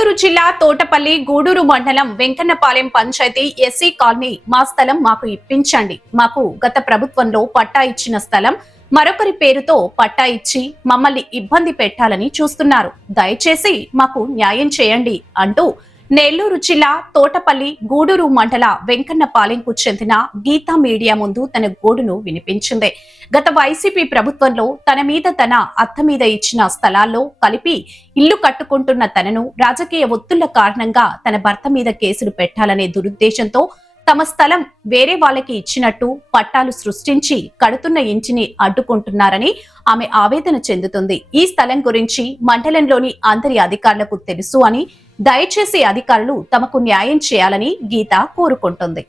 నెల్లూరు జిల్లా తోటపల్లి గూడూరు మండలం Venkannapalem panchayat SC colony మా స్థలం మాకు ఇప్పించండి. మాకు గత ప్రభుత్వంలో పట్టా ఇచ్చిన స్థలం మరొకరి పేరుతో పట్టా ఇచ్చి మమ్మల్ని ఇబ్బంది పెట్టాలని చూస్తున్నారు. దయచేసి మాకు న్యాయం చేయండి అంటూ నెల్లూరు జిల్లా తోటపల్లి గూడూరు మండల వెంకన్నపాలెంకు చెందిన గీతా మీడియా ముందు తన గోడును వినిపించింది. గత వైసీపీ ప్రభుత్వంలో తన మీద తన అత్త మీద ఇచ్చిన స్థలాల్లో కలిపి ఇల్లు కట్టుకుంటున్న తనను రాజకీయ ఒత్తిళ్ల కారణంగా తన భర్త మీద కేసులు పెట్టాలనే దురుద్దేశంతో తమ స్థలం వేరే వాళ్ళకి ఇచ్చినట్టు పట్టాలు సృష్టించి కడుతున్న ఇంటిని అడ్డుకుంటున్నారని ఆమె ఆవేదన చెందుతుంది. ఈ స్థలం గురించి మండలంలోని అందరి అధికారులకు తెలుసు అని, దయచేసి అధికారులు తమకు న్యాయం చేయాలని గీత కోరుకుంటుంది.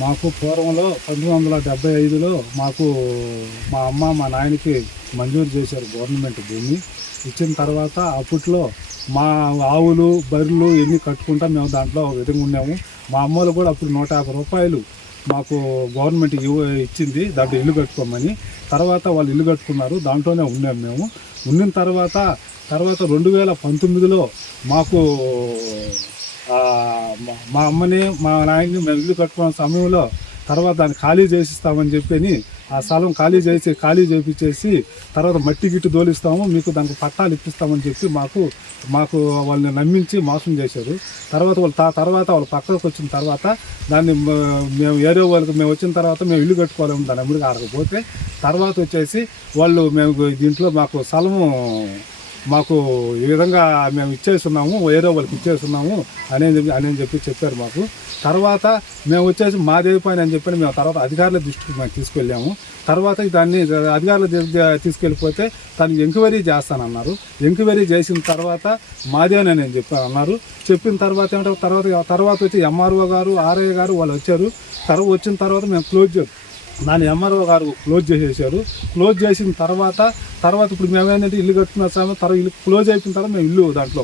మాకు పూర్వంలో 1975లో మాకు మా అమ్మ మా నాయనకి మంజూరు చేశారు గవర్నమెంట్ భూమి. ఇచ్చిన తర్వాత అప్పట్లో మా ఆవులు బర్రెలు ఎన్ని కట్టుకుంటా మేము దాంట్లో ఒక విధంగా ఉన్నాము. మా అమ్మలు కూడా అప్పుడు 150 రూపాయలు మాకు గవర్నమెంట్ ఇచ్చింది దాంట్లో ఇల్లు కట్టుకోమని. తర్వాత వాళ్ళు ఇల్లు కట్టుకున్నారు, దాంట్లోనే ఉన్నాము మేము. ఉన్న తర్వాత 2019లో మాకు మా అమ్మని మా నాయన్ని మేము ఇల్లు కట్టుకున్న సమయంలో తర్వాత దాన్ని ఖాళీ చేసిస్తామని చెప్పి ఆ స్థలం ఖాళీ చేయించేసి తర్వాత మట్టి గిట్టు దోలిస్తాము, మీకు దానికి పట్టాలు ఇప్పిస్తామని చెప్పి మాకు వాళ్ళని నమ్మించి మోసం చేశారు. తర్వాత వాళ్ళు పక్కకు వచ్చిన తర్వాత దాన్ని మేము ఏరే వాళ్ళకి మేము వచ్చిన తర్వాత మేము ఇల్లు కట్టుకోలేము, దాని అమ్ముడికి ఆడకపోతే తర్వాత వచ్చేసి వాళ్ళు మేము దీంట్లో మాకు స్థలము మాకు ఈ విధంగా మేము ఇచ్చేస్తున్నాము, వేరే వాళ్ళకి ఇచ్చేస్తున్నాము అని చెప్పి చెప్పారు మాకు. తర్వాత మేము వచ్చేసి మాదేవి పని అని చెప్పి మేము తర్వాత అధికారుల దృష్టికి మేము తీసుకెళ్ళాము. తర్వాత దాన్ని అధికారుల తీసుకెళ్ళిపోతే దాన్ని ఎంక్వైరీ చేస్తానన్నారు. ఎంక్వైరీ చేసిన తర్వాత మాదేవని నేను చెప్పాను అన్నారు. చెప్పిన తర్వాత ఏమంటే తర్వాత వచ్చి ఎంఆర్ఓ గారు ఆర్ఐ గారు వాళ్ళు వచ్చారు. వచ్చిన తర్వాత మేము దాన్ని ఎంఆర్ఓ గారు క్లోజ్ చేసేసారు. క్లోజ్ చేసిన తర్వాత ఇప్పుడు మేమేంటంటే ఇల్లు కట్టుకున్న తర్వాత ఇల్లు క్లోజ్ అయిపోయిన తర్వాత మేము ఇల్లు దాంట్లో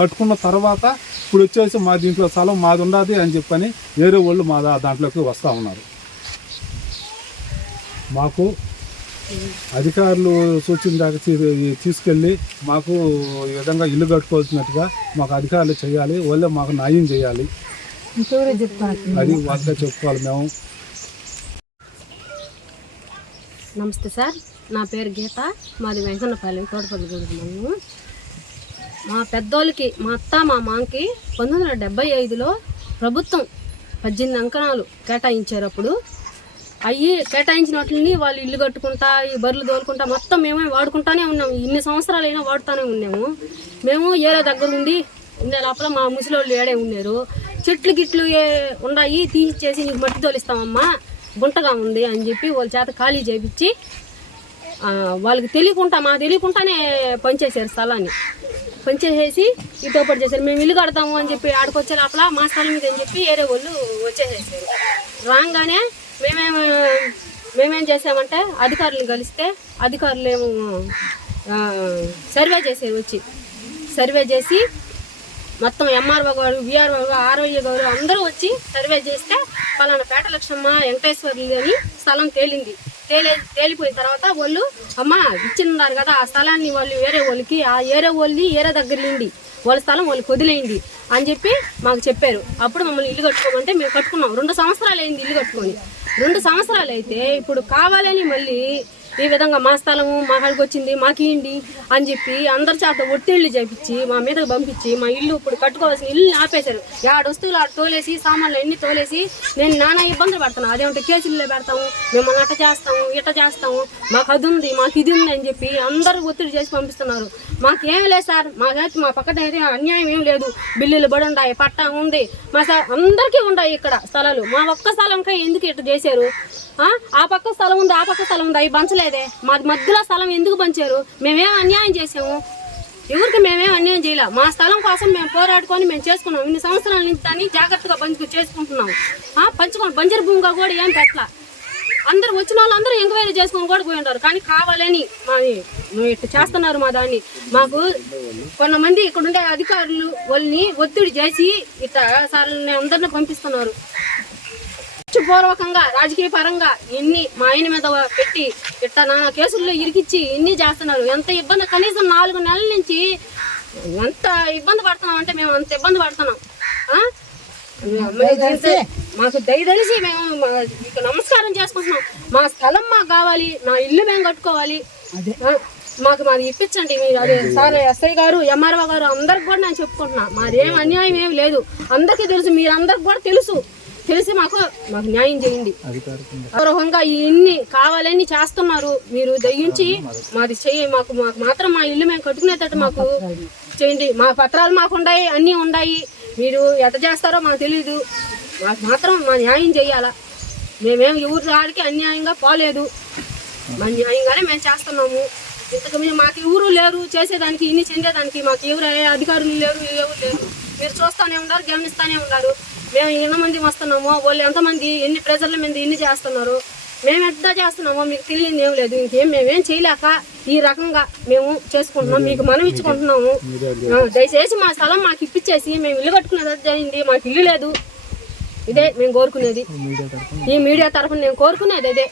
కట్టుకున్న తర్వాత ఇప్పుడు వచ్చేసి మా దీంట్లో స్థలం మాది ఉండదు అని చెప్పని వేరే వాళ్ళు మా దాంట్లోకి వస్తూ ఉన్నారు. మాకు అధికారులు సూచన దాకా తీసుకెళ్ళి మాకు ఈ విధంగా ఇల్లు కట్టుకోవాల్సినట్టుగా మాకు అధికారులు చేయాలి, వాళ్ళే మాకు న్యాయం చేయాలి, అది వాళ్ళే చెప్పుకోవాలి మేము. నమస్తే సార్, నా పేరు గీత, మాది వెంకన్నపాలెం తోటపల్లి గూడూరు. మా పెద్దోళ్ళకి మా అత్త మా మామకి 1975లో ప్రభుత్వం 18 అంకణాలు కేటాయించారు. అప్పుడు అవి కేటాయించిన వాటిని వాళ్ళు ఇల్లు కట్టుకుంటా ఈ బర్రెలు తోలుకుంటా మొత్తం మేమే వాడుకుంటానే ఉన్నాము. ఇన్ని సంవత్సరాలైనా వాడుతూనే ఉన్నాము. మేము ఏరే దగ్గర ఉండే లోపల మా ముసలోళ్ళు ఏడే ఉన్నారు. చెట్లు గిట్లు ఉన్నాయి తీసేసి నీకు మట్టి తోలిస్తామమ్మా, గుంటగా ఉంది అని చెప్పి వాళ్ళ చేత ఖాళీ చేయించి వాళ్ళకి తెలియకుండానే పనిచేసారు. స్థలాన్ని పనిచేసేసి ఇటోపడి చేశారు. మేము ఇల్లు కడతాము అని చెప్పి ఆడికొచ్చే లోపల మా స్థలం మీద అని చెప్పి వేరే వాళ్ళు వచ్చేసేసారు. రాగానే మేమేం చేసామంటే అధికారులను కలిస్తే అధికారులు ఏమో సర్వే చేసి మొత్తం ఎంఆర్ఓ గారు విఆర్ఓ గారు ఆర్ఓఏ గారు అందరూ వచ్చి సర్వే చేస్తే పలానా పేట లక్ష్మమ్మ వెంకటేశ్వర్లు అని స్థలం తేలిపోయిన తర్వాత వాళ్ళు అమ్మ ఇచ్చిన్నారు కదా ఆ స్థలాన్ని వాళ్ళు వేరే వాళ్ళకి ఆ ఏరే దగ్గరలేండి వాళ్ళ స్థలం వాళ్ళకి వదిలేయండి అని చెప్పి మాకు చెప్పారు. అప్పుడు మమ్మల్ని ఇల్లు కట్టుకోమంటే మేము కట్టుకున్నాం. 2 సంవత్సరాలు అయింది ఇల్లు కట్టుకొని. 2 సంవత్సరాలు అయితే ఇప్పుడు కావాలని మళ్ళీ ఈ విధంగా మా స్థలము మా కాడికి వచ్చింది మాకు ఇవ్వండి అని చెప్పి అందరి చేత ఒత్తిళ్ళు చేపించి మా మీదకి పంపించి మా ఇల్లు ఇప్పుడు కట్టుకోవాల్సిన ఇల్లు ఆపేశారు. 7 వస్తువులు ఆడ తోలేసి సామాన్లు ఎన్ని తోలేసి నేను నానా ఇబ్బందులు పడుతున్నాను. అదేమంటే కేసుల్లో పెడతాము, మిమ్మల్ని అట్ట చేస్తాము ఇట్ట చేస్తాము, మాకు అది ఉంది మాకు ఇది ఉంది అని చెప్పి అందరూ ఒత్తిడి చేసి పంపిస్తున్నారు. మాకేం లేదు సార్, మాకైతే మా పక్కన అయితే అన్యాయం ఏం లేదు. బిల్లులు పడి ఉన్నాయి, పట్టా ఉంది, మా సార్ అందరికీ ఉన్నాయి ఇక్కడ స్థలాలు. మా ఒక్క స్థలంకై ఎందుకు ఇట్లా చేశారు? ఆ పక్క స్థలం ఉంది ఆ పక్క స్థలం ఉంది, అవి పంచలేదే. మాది మధ్యలో స్థలం ఎందుకు పంచారు? మేమేం అన్యాయం చేసాము? ఎవరికి మేమేం అన్యాయం చేయలే. మా స్థలం కోసం మేము పోరాడుకొని మేము చేసుకున్నాం. ఇన్ని సంవత్సరాల నుంచి దాన్ని జాగ్రత్తగా చేసుకుంటున్నాం. పంచుకొని బంజరు భూమిగా కూడా ఏం పెట్టలా. అందరు వచ్చిన వాళ్ళందరూ ఎంక్వైరీ చేసుకొని కూడా పోయి ఉంటారు. కానీ కావాలని ఇట్లా చేస్తున్నారు మా దాన్ని. మాకు కొంతమంది ఇక్కడ ఉండే అధికారులు వాళ్ళని ఒత్తిడి చేసి ఇట్లా సార్ని అందరినీ పంపిస్తున్నారు. పూర్వకంగా రాజకీయ పరంగా ఇన్ని మా ఆయన మీద పెట్టి ఇట్లా నానా కేసుల్లో ఇరికిచ్చి ఇన్ని చేస్తున్నారు. ఎంత ఇబ్బంది, కనీసం 4 నెలల నుంచి ఎంత ఇబ్బంది పడుతున్నాం అంటే మేము అంత ఇబ్బంది పడుతున్నాం. మాకు దయదలిసి మేము మీకు నమస్కారం చేసుకుంటున్నాం. మా స్థలం మాకు కావాలి, నా ఇల్లు మేము కట్టుకోవాలి, మాది ఇప్పించండి మీరు. అదే సార్ ఎస్ఐ గారు, ఎంఆర్ఓ గారు అందరికి కూడా నేను చెప్పుకుంటున్నా, మాదేం అన్యాయం ఏమి లేదు, అందరికీ తెలుసు, మీరు అందరికి కూడా తెలిసి మాకు న్యాయం చేయండి. గౌరవంగా ఇన్ని కావాలని చేస్తున్నారు, మీరు దయించి మాది మాకు మాత్రం మా ఇల్లు మేము కట్టుకునేటట్టు మాకు చేయండి. మా పత్రాలు మాకు ఉన్నాయి, అన్నీ ఉన్నాయి, మీరు ఎట్ట చేస్తారో మాకు తెలీదు, మాకు మాత్రం మా న్యాయం చేయాలా. మేమేం ఎవరి వాడికి అన్యాయంగా పోలేదు, మా న్యాయంగానే మేము చేస్తున్నాము. ఇంతకు మాకు ఎవరు లేరు చేసేదానికి, ఇన్ని చెందేదానికి మాకు ఎవరు అధికారులు లేరు, ఎవరు లేరు. మీరు చూస్తూనే ఉన్నారు, గమనిస్తూనే ఉన్నారు. మేము ఎంతమంది వస్తున్నామో, వాళ్ళు ఎంతమంది ఎన్ని ప్రెజర్ల మీద ఎన్ని చేస్తున్నారు, మేము ఎంత చేస్తున్నామో మీకు తెలియదు ఏం లేదు. మేమేం చేయలేక ఈ రకంగా మేము చేసుకుంటున్నాం, మీకు మనం ఇచ్చుకుంటున్నాము. దయచేసి మా స్థలం మాకు ఇప్పించేసి మేము ఇల్లు కట్టుకునేది జరిగింది. మాకు ఇల్లు లేదు, ఇదే మేము కోరుకునేది. ఈ మీడియా తరఫున నేను కోరుకునేది ఇదే.